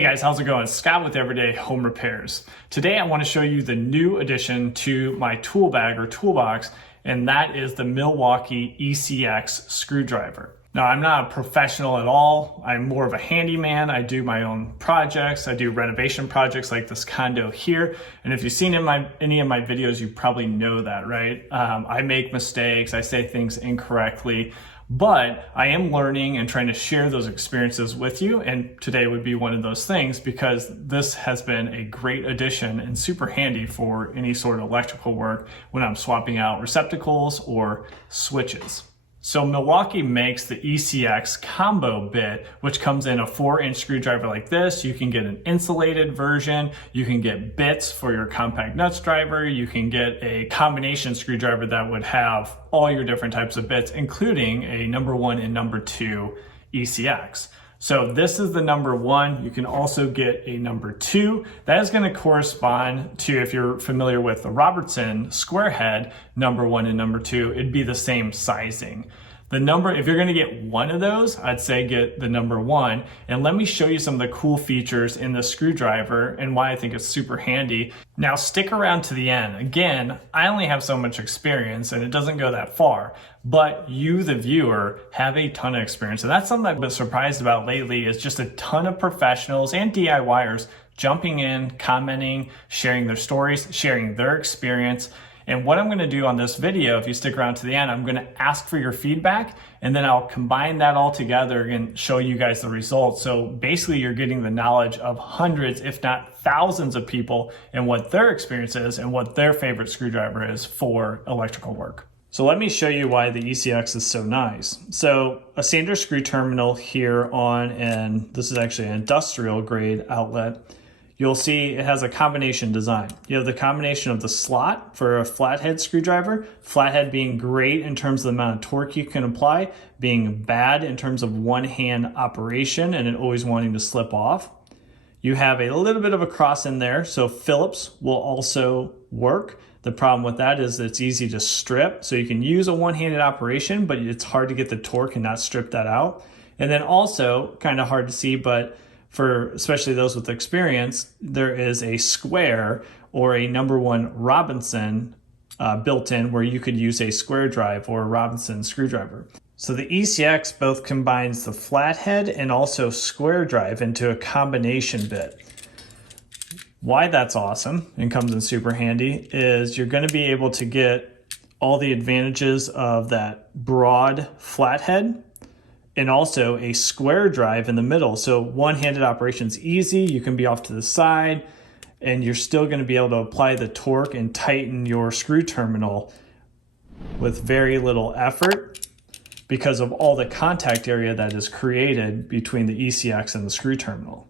Hey guys, how's it going? Scott with Everyday Home Repairs. Today I want to show you the new addition to my tool bag or toolbox, and that is the Milwaukee Ecx Screwdriver. Now, I'm not a professional at all. I'm more of a handyman. I do my own projects. I do renovation projects like this condo here. And if you've seen any of my videos, you probably know that, right? I make mistakes. I say things incorrectly. But I am learning and trying to share those experiences with you. And today would be one of those things because this has been a great addition and super handy for any sort of electrical work when I'm swapping out receptacles or switches. So Milwaukee makes the Ecx Combo Bit, which comes in a 4-inch screwdriver like this. You can get an insulated version. You can get bits for your compact nuts driver. You can get a combination screwdriver that would have all your different types of bits, including a number 1 and number 2 Ecx. So this is the number 1. You can also get a number 2. That is going to correspond to, if you're familiar with the Robertson square head, number 1 and number 2, it'd be the same sizing. If you're going to get one of those, I'd say get the number 1. And let me show you some of the cool features in the screwdriver and why I think it's super handy. Now stick around to the end. Again, I only have so much experience and it doesn't go that far, but you, the viewer, have a ton of experience. And that's something I've been surprised about lately is just a ton of professionals and DIYers jumping in, commenting, sharing their stories, sharing their experience. And what I'm going to do on this video, if you stick around to the end, I'm going to ask for your feedback and then I'll combine that all together and show you guys the results. So basically you're getting the knowledge of hundreds, if not thousands of people and what their experience is and what their favorite screwdriver is for electrical work. So let me show you why the Ecx is so nice. So a standard screw terminal here and this is actually an industrial grade outlet. You'll see it has a combination design. You have the combination of the slot for a flathead screwdriver, flathead being great in terms of the amount of torque you can apply, being bad in terms of one-hand operation and it always wanting to slip off. You have a little bit of a cross in there, so Phillips will also work. The problem with that is it's easy to strip, so you can use a one-handed operation, but it's hard to get the torque and not strip that out. And then also, kind of hard to see, but for especially those with experience, there is a square or a number 1 Robertson built in where you could use a square drive or a Robertson screwdriver. So the Ecx both combines the flathead and also square drive into a combination bit. Why that's awesome and comes in super handy is you're going to be able to get all the advantages of that broad flathead and also a square drive in the middle. So one-handed operation's easy, you can be off to the side, and you're still gonna be able to apply the torque and tighten your screw terminal with very little effort because of all the contact area that is created between the Ecx and the screw terminal.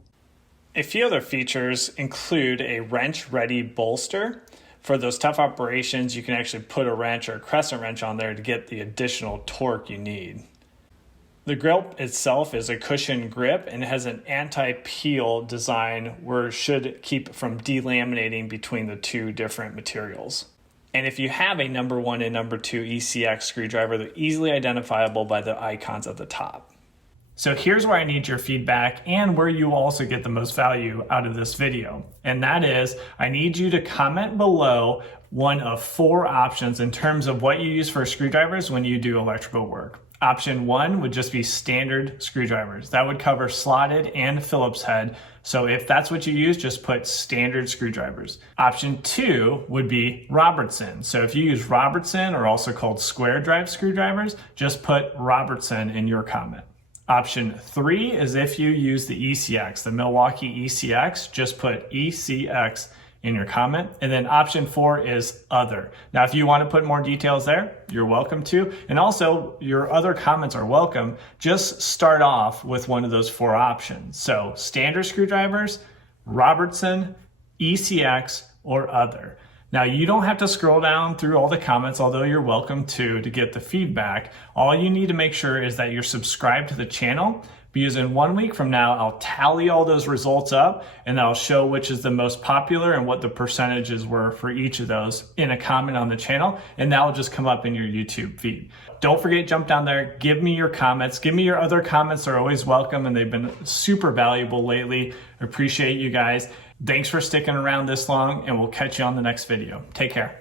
A few other features include a wrench-ready bolster. For those tough operations, you can actually put a wrench or a crescent wrench on there to get the additional torque you need. The grip itself is a cushioned grip and it has an anti-peel design where it should keep from delaminating between the two different materials. And if you have a number 1 and number 2 Ecx screwdriver, they're easily identifiable by the icons at the top. So here's where I need your feedback and where you also get the most value out of this video. And that is, I need you to comment below one of 4 options in terms of what you use for screwdrivers when you do electrical work. Option 1 would just be standard screwdrivers. That would cover slotted and Phillips head. So if that's what you use, just put standard screwdrivers. Option 2 would be Robertson. So if you use Robertson, or also called square drive screwdrivers, just put Robertson in your comment. Option 3 is if you use the Ecx, the Milwaukee Ecx, just put Ecx in your comment. And then option 4 is other. Now, if you want to put more details there, you're welcome to. And also your other comments are welcome. Just start off with one of those 4 options. So standard screwdrivers, Robertson, Ecx, or other. Now, you don't have to scroll down through all the comments, although you're welcome to get the feedback. All you need to make sure is that you're subscribed to the channel because in 1 week from now, I'll tally all those results up and I'll show which is the most popular and what the percentages were for each of those in a comment on the channel, and that will just come up in your YouTube feed. Don't forget, jump down there, give me your comments, give me your other comments. They're always welcome and they've been super valuable lately. I appreciate you guys. Thanks for sticking around this long, and we'll catch you on the next video. Take care.